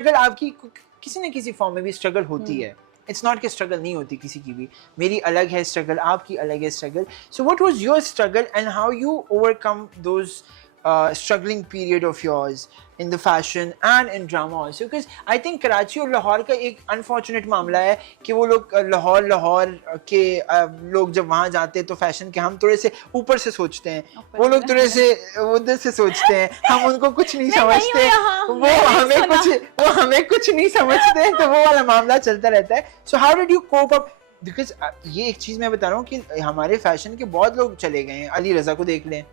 अगर आपकी किसी न किसी फॉर्म में भी स्ट्रगल होती है, इट्स नॉट कि स्ट्रगल नहीं होती किसी की भी, मेरी अलग है स्ट्रगल, आपकी अलग है struggle. So what was your struggle and how you overcome those struggling period of yours in the fashion and in drama also? Because I think Karachi और लाहौर का एक unfortunate मामला है कि वो लोग लाहौर के लोग जब वहाँ जाते हैं तो फैशन के हम थोड़े से ऊपर से सोचते हैं, वो लोग थोड़े से उधर से सोचते हैं, हम उनको कुछ नहीं समझते, वो हमें कुछ नहीं समझते, तो वो वाला मामला चलता रहता है. So how did you cope up? Because ये एक चीज मैं बता रहा हूँ कि हमारे फैशन के बहुत लोग चले गए हैं. अली रजा को देख लें,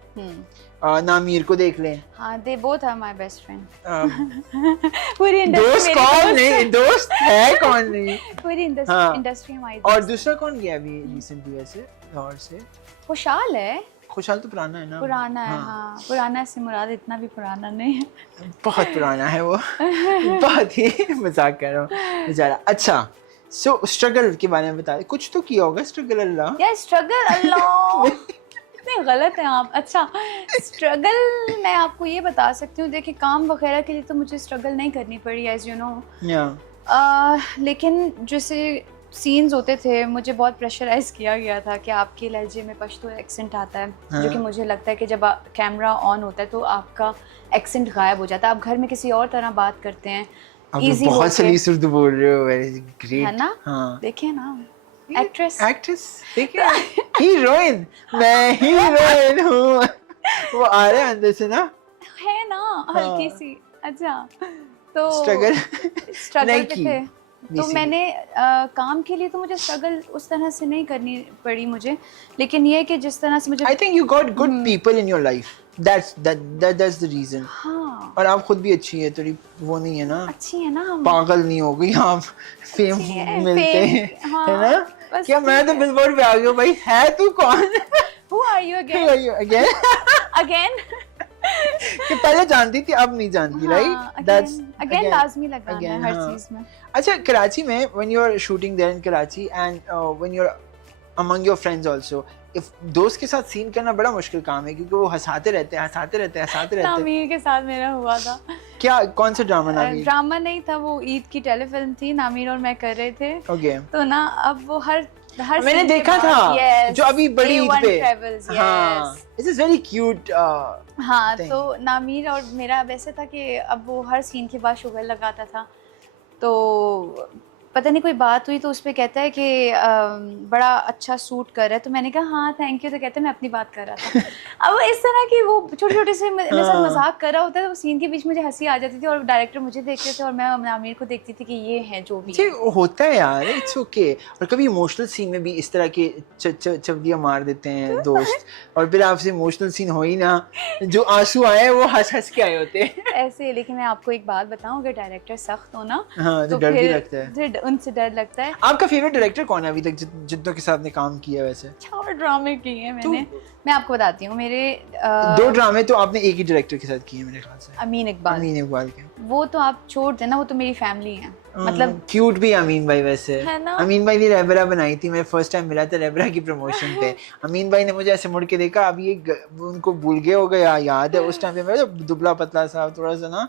नामीर को देख लें. हाँ, they both are my best friend. पूरी दोस्त कौन नहीं, दोस्त है कौन नहीं, पूरी इंडस्ट्री हमारी. और दूसरा कौन गया अभी रिसेंटली वैसे लाहौर से? खुशहाल है. खुशहाल तो पुराना है ना? पुराना है. हाँ, पुराना से मुराद इतना भी पुराना नहीं है, बहुत पुराना है वो. बहुत ही मजाक कर रहा हूँ बेचारा. अच्छा, सो स्ट्रगल के बारे में बता, कुछ तो किया होगा स्ट्रगल. अल्लाह यार स्ट्रगल, अल्लाह कितने गलत हैं आप. अच्छा, स्ट्रगल मैं आपको ये बता सकती हूँ, देखिए काम वगैरह के लिए तो मुझे स्ट्रगल नहीं करनी पड़ी, एज यू नो. लेकिन जैसे सीन्स होते थे, मुझे बहुत प्रेशराइज किया गया था कि आपके लहजे में पश्तो एक्सेंट आता है, जो कि मुझे लगता है कि जब कैमरा ऑन होता है तो आपका एक्सेंट गायब हो जाता है, आप घर में किसी और तरह बात करते हैं. बहुत सलीस उर्दू बोल रहे हो, वेरी ग्रेट है ना. हाँ. देखिए ना, एक्ट्रेस देखिए, हीरोइन, मैं हीरोइन हूँ. वो आ रहे हैं अंदर से ना, है ना, हल्की सी. अच्छा, तो स्ट्रगल पे थे तो मैंने काम के लिए तो मुझे स्ट्रगल उस तरह से नहीं करनी पड़ी मुझे, लेकिन ये है कि जिस तरह से मुझे, I think you got good people in your life. That's the reason. हाँ. और आप खुद भी अच्छी है, थोड़ी वो नहीं है ना, अच्छी है ना, हम पागल नहीं हो गई आप, फेम मिलते हैं, हाँ, है ना. क्या मैं तो बिलबोर्ड पे आ गया भाई. है तू कौन? Who are you again? Who are you again? Again? कि पहले जानती थी अब नहीं जानती, right? That's again लाजमी लगाना है हर चीज में. अच्छा, कराची में when you are shooting there in Karachi and when you're among your friends also, if दोस्त के साथ सीन करना बड़ा मुश्किल काम है, क्योंकि वो हंसाते रहते हैं. नामीर के साथ मेरा हुआ था. क्या, कौन सा ड्रामा? नामीर ड्रामा नहीं था, वो ईद की टेलीफिल्म थी, नामीर और मैं कर रहे थे. ओके. तो ना अब वो हर मैंने देखा था, जो अभी बड़ी ईद पे. हाँ, this is very cute. हाँ, तो नामीर और मेरा वैसे था कि अब वो हर सीन के बाद शुगर लगाता था, तो पता नहीं कोई बात हुई तो उस पर कहता है कि बड़ा अच्छा सूट कर रहा है, तो मैंने कहा हाँ थैंक यू, तो कहते हैं मैं अपनी बात कर रहा था. अब इस तरह की वो छोटे छोटे से मेरे साथ मजाक कर रहा होता है, तो सीन के बीच मुझे हंसी आ जाती थी और डायरेक्टर मुझे देखते थे और मैं आमिर को देखती थी कि ये है जो भी है. होता है यार, इट्स ओके. और कभी इमोशनल सीन में भी इस तरह के चवदियाँ मार देते हैं दोस्त, और फिर आपसे इमोशनल सीन हो ही ना, जो आंसू आए वो हंस के आए होते हैं ऐसे. लेकिन मैं आपको एक बात बताऊं, अगर डायरेक्टर सख्त हो ना, तो डर भी लगता है, उनसे डर लगता है. आपका फेवरेट डायरेक्टर कौन है अभी तक जितनों के साथ ने काम किया? वैसे 4 ड्रामे किए हैं मैंने. मैं आपको बताती हूँ, मेरे 2 ड्रामे तो आपने एक ही डायरेक्टर के साथ किए मेरे ख्याल से. अमीन इकबाल के. वो तो आप छोड़ देना, वो तो मेरी फैमिली है. मतलब क्यूट भी अमीन भाई वैसे है ना. अमीन भाई ने रेबरा बनाई थी, मैं फर्स्ट टाइम मिला था रेबरा की प्रमोशन पे. अमीन भाई ने मुझे ऐसे मुड़ के देखा, अब ये उनको भूल गए हो गया, याद है उस टाइम पे मैं दुबला पतला सा, थोड़ा सा ना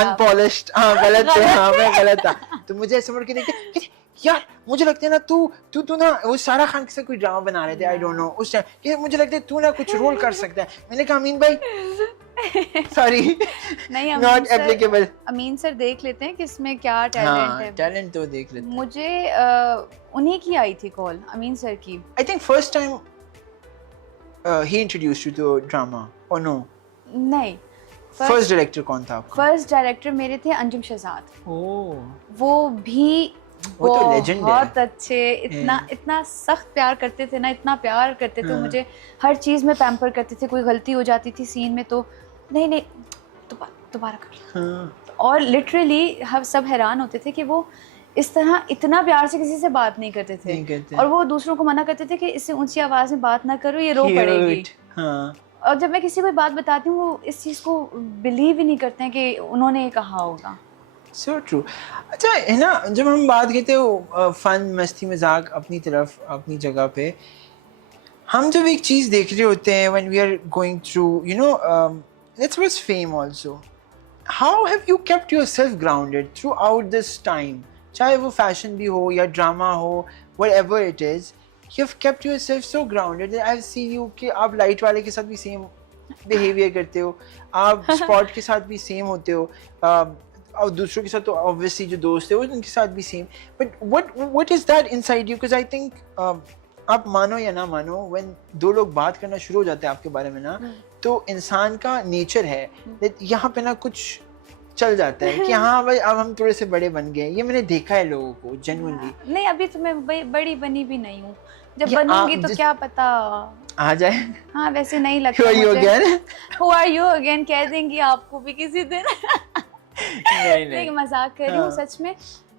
अनपॉलिश्ड. हाँ गलत थे, हाँ मैं गलत था. तो मुझे ऐसे मुड़ के देखते, यार मुझे लगता है ना तू ना वो सारा खान के साथ कोई ड्रामा बना रहे थे, आई डोंट नो उस टाइम, मुझे लगता है तू ना कुछ रोल कर सकता है. मैंने कहा अमीन भाई सॉरी, नहीं, नॉट एप्लीकेबल. अमीन सर देख लेते हैं कि इसमें क्या टैलेंट है. टैलेंट तो देख लेते हैं. मुझे उन्हीं की आई थी कॉल, अमीन सर की. आई थिंक फर्स्ट टाइम ही introduced you to drama or no? नहीं. फर्स्ट डायरेक्टर कौन था आपका? फर्स्ट डायरेक्टर मेरे थे अंजुम शहजाद. वो भी वो तो लेजेंड है. बहुत अच्छे, इतना सख्त प्यार करते थे ना, इतना प्यार करते थे मुझे, हर चीज में पैम्पर करते थे. कोई गलती हो जाती थी सीन में तो नहीं दोबारा कर. और लिटरली हम सब हैरान होते थे कि वो इस तरह इतना प्यार से किसी से बात नहीं करते थे. और वो दूसरों को मना करते थे कि इससे ऊंची आवाज में बात ना करो, ये रो पड़ेगी. और जब मैं किसी को बात बताती हूँ, वो इस चीज को बिलीव ही नहीं करते हैं कि उन्होंने ये कहा होगा. So true. अच्छा है ना, जब हम बात करते हो फन मस्ती मजाक अपनी तरफ अपनी जगह पे, हम जब एक चीज़ देख रहे होते हैं when we are going through, you know, let's suppose fame also, how have you kept yourself grounded throughout this time? चाहे वो fashion भी हो या drama हो, whatever it is, you've kept yourself so grounded that I've seen you कि आप light वाले के साथ भी same behavior करते हो, आप sport के साथ भी same होते हो, और दूसरों के साथ तो obviously जो दोस्त है वो उनके साथ भी same. But what is that inside you? Because I think आप मानो या ना मानो, when दो लोग बात करना शुरू हो जाते हैं आपके बारे में ना, तो इंसान का नेचर है that यहाँ पे ना कुछ चल जाता है कि हाँ भाई अब हम थोड़े से बड़े बन गए. ये मैंने देखा है लोगों को genuinely. नहीं, अभी तो मैं बड़ी बनी भी नहीं हूँ. जब बनूंगी तो क्या पता आ जाए. हाँ, वैसे नहीं लगता. Who are you again? Who are you again कह देंगी आपको भी किसी दिन. नहीं, मजाक कर रही हूँ. सच में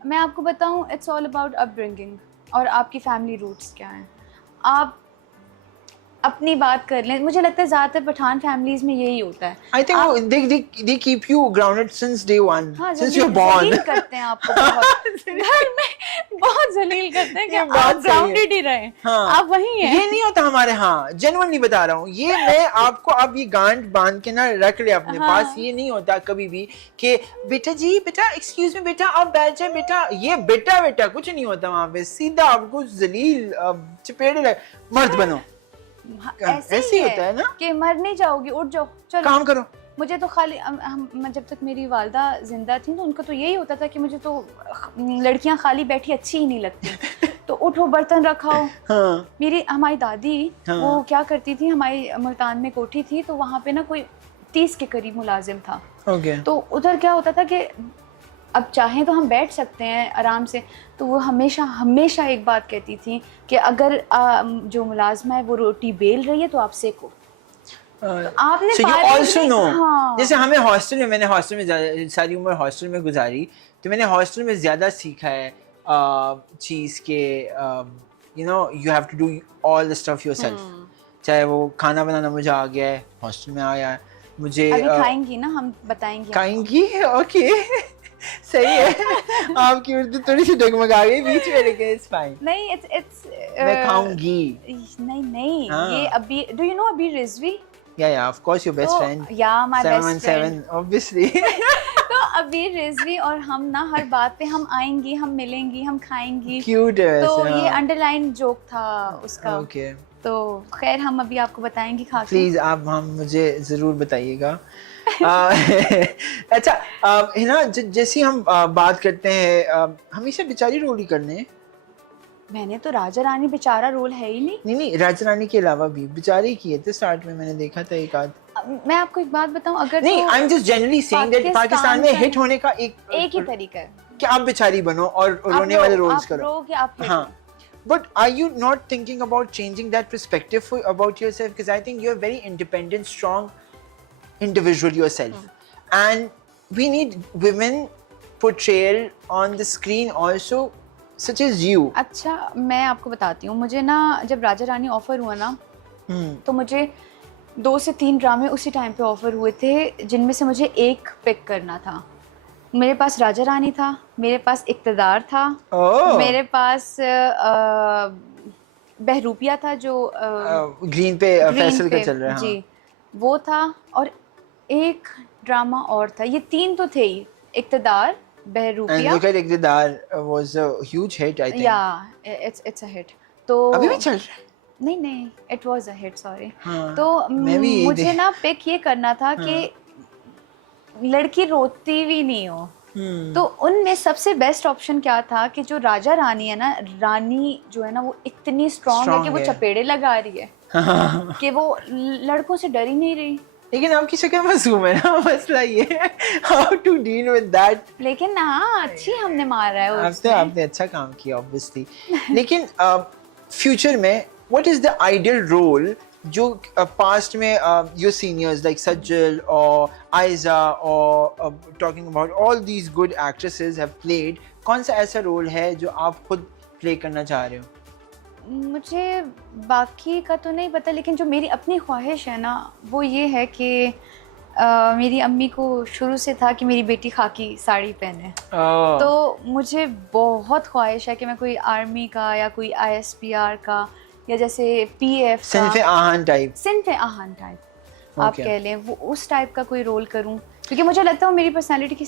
मैं आपको बताऊँ, it's all about upbringing और आपकी फैमिली रूट्स क्या हैं. आप अपनी बात कर लें. मुझे लगता है ज़्यादातर पठान फैमिलीज में यही होता है. I think they keep you grounded since day one, since you're born. जलील करते हैं आपको बहुत. घर में बहुत जलील करते हैं कि आप ग्राउंडेड ही रहें. आप वही हैं. ये नहीं होता हमारे यहाँ. genuinely बता रहा हूँ. ये मैं आपको अब ये गांठ बांध के ना रख ले अपने पास. ये नहीं होता कभी भी कि बेटा जी, बेटा एक्सक्यूज मी, बेटा आप बैठ जाए बेटा. ये बेटा कुछ नहीं होता वहाँ पे. सीधा आपको जलील चपेड़े लग, मर्द बनो. ऐसे ही होता है ना कि मर नहीं जाओगी, उठ जाओ, चलो काम करो. मुझे तो खाली जब तक मेरी वालदा जिंदा थी तो उनको तो यही होता था कि मुझे तो लड़कियां खाली बैठी अच्छी ही नहीं लगती. तो उठो, बर्तन रखाओ. हमारी दादी वो क्या करती थी, हमारी मुल्तान में कोठी थी तो वहाँ पे ना कोई 30 के करीब मुलाजिम था. तो उधर क्या होता था कि अब चाहें तो हम बैठ सकते हैं आराम से. तो वो हमेशा एक बात कहती थी कि अगर जो मुलाजमा है वो रोटी बेल रही है तो आप सेको. तो आपने so you also know, जैसे हमें मैंने हॉस्टल में सारी उम्र हॉस्टल में गुजारी, तो मैंने हॉस्टल में ज़्यादा सीखा है चीज़ के you know you have to do all the stuff yourself. चाहे वो खाना बनाना मुझे आ गया है, हॉस्टल में आया है मुझे. अभी खाएंगी ना, हम बताएंगे. खाएंगी, ओके. सही है. आपकी उर्दू थोड़ी सी डगमगा गई बीच में, लेकिन इट्स फाइन. नहीं, इट्स मैं खाऊंगी. नहीं, ये अभी डू यू नो अभी रिजवी? या of course your best friend. या माय बेस्ट फ्रेंड ऑब्वियसली. तो अभी रिजवी और हम ना हर बात पे हम आएंगी, हम मिलेंगी, हम खाएंगी. क्यूट है. तो ये अंडरलाइन जोक था उसका. ओके. तो खैर हम अभी आपको बताएंगे खा के. प्लीज आप मुझे जरूर बताइएगा. अच्छा है ना, जैसे हम बात करते हैं, हमेशा बेचारी रोल ही करने हैं. मैंने तो राजा रानी बेचारा रोल है ही नहीं. नहीं, राजा रानी के अलावा भी बेचारी किए थे स्टार्ट में, मैंने देखा था एक आध. मैं आपको एक बात बताऊं, अगर नहीं, I am just generally saying that Pakistan में हिट होने का एक ही तरीका है कि आप बेचारी बनो और रोने वाले रोल्स करो. हाँ. But are you not thinking about changing that perspective about yourself? Because I think you're a very independent, strong individual yourself. And we need women portrayal on the screen also, such as you. अच्छा, मैं आपको बताती हूँ. मुझे ना जब Raja Rani offer हुआ ना, तो मुझे 2 से 3 ड्रामे उसी टाइम पे ऑफर हुए थे, जिनमें से मुझे एक पिक करना था. मेरे पास राजा रानी था, मेरे पास इक़्तिदार था, मेरे पास बहरूपिया था जो ग्रीन पे फैसल का चल रहा है. जी, वो था. और एक ड्रामा और था. ये 3 तो थे ही, इक़्तिदार, बहरूपिया. And look at इक़्तिदार was a huge hit, I think. Yeah, it's a hit. तो अभी भी चल रहा है. नहीं, it was a hit, sorry. तो मुझे ना पिक ये करना था कि लड़की रोती भी नहीं हो. तो उनमें सबसे बेस्ट ऑप्शन क्या था कि जो राजा रानी है ना, रानी जो है ना वो इतनी स्ट्रॉन्ग है कि वो चपेड़े लगा रही है कि वो लड़कों से डर ही नहीं रही. लेकिन आपकी शक्ल मासूम है ना, मसला ये है how to deal with that. लेकिन हाँ, अच्छी हमने मारा है. आपने अच्छा काम किया ऑब्वियसली. लेकिन फ्यूचर में what is the ideal role जो पास्ट में your seniors like Sajjal or Aiza or talking about all these good actresses have played, कौन सा ऐसा रोल है जो आप खुद प्ले करना चाह रहे हो? मुझे बाकी का तो नहीं पता, लेकिन जो मेरी अपनी ख्वाहिश है ना वो ये है कि मेरी अम्मी को शुरू से था कि मेरी बेटी खाकी साड़ी पहने. तो मुझे बहुत ख्वाहिश है कि मैं कोई आर्मी का या कोई ISPR का या जैसे PF सिन्फ़े आहान टाइप आप कह लें, वो उस टाइप का कोई रोल करूं क्योंकि मुझे लगता है वो मेरी पर्सनैलिटी के